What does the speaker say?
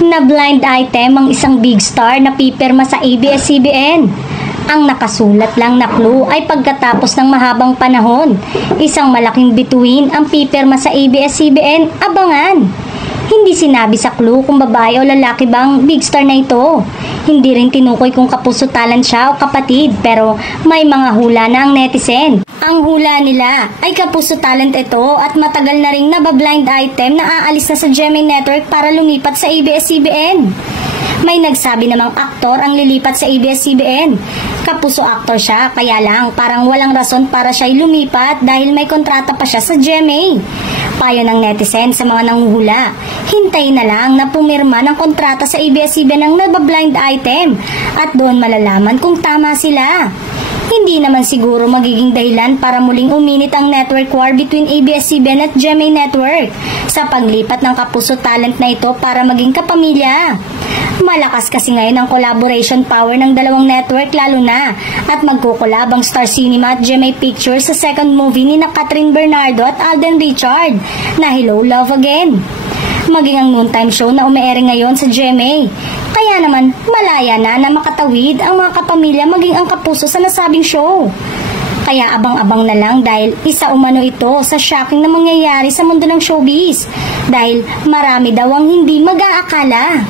Na blind item ang isang big star na pipirma sa ABS-CBN. Ang nakasulat lang na clue ay pagkatapos ng mahabang panahon, isang malaking bituin ang pipirma sa ABS-CBN, abangan. Hindi sinabi sa clue kung babae o lalaki bang big star na ito. Hindi rin tinukoy kung kapuso talent siya o kapatid, pero may mga hula na ang netizen. Ang hula nila ay kapuso talent ito at matagal na ring nabablind item na aalis na sa GMA Network para lumipat sa ABS-CBN. May nagsabi namang aktor ang lilipat sa ABS-CBN. Kapuso aktor siya, kaya lang parang walang rason para siya'y lumipat dahil may kontrata pa siya sa GMA. Payo ng netizen sa mga nanguhula, hintayin na lang na pumirma ng kontrata sa ABS-CBN ng nabablind item at doon malalaman kung tama sila. Hindi naman siguro magiging dahilan para muling uminit ang network war between ABS-CBN at GMA Network sa paglipat ng kapuso talent na ito para maging kapamilya. Malakas kasi ngayon ang collaboration power ng dalawang network lalo na at magkukulab ang Star Cinema at GMA Pictures sa second movie ni Catherine Bernardo at Alden Richard na Hello Love Again. Maging ang noontime show na umeere ngayon sa GMA. Kaya naman malaya na makatawid ang mga kapamilya maging ang kapuso sa nasabing show. Kaya abang-abang na lang dahil isa umano ito sa shocking na mangyayari sa mundo ng showbiz dahil marami daw ang hindi mag-aakala.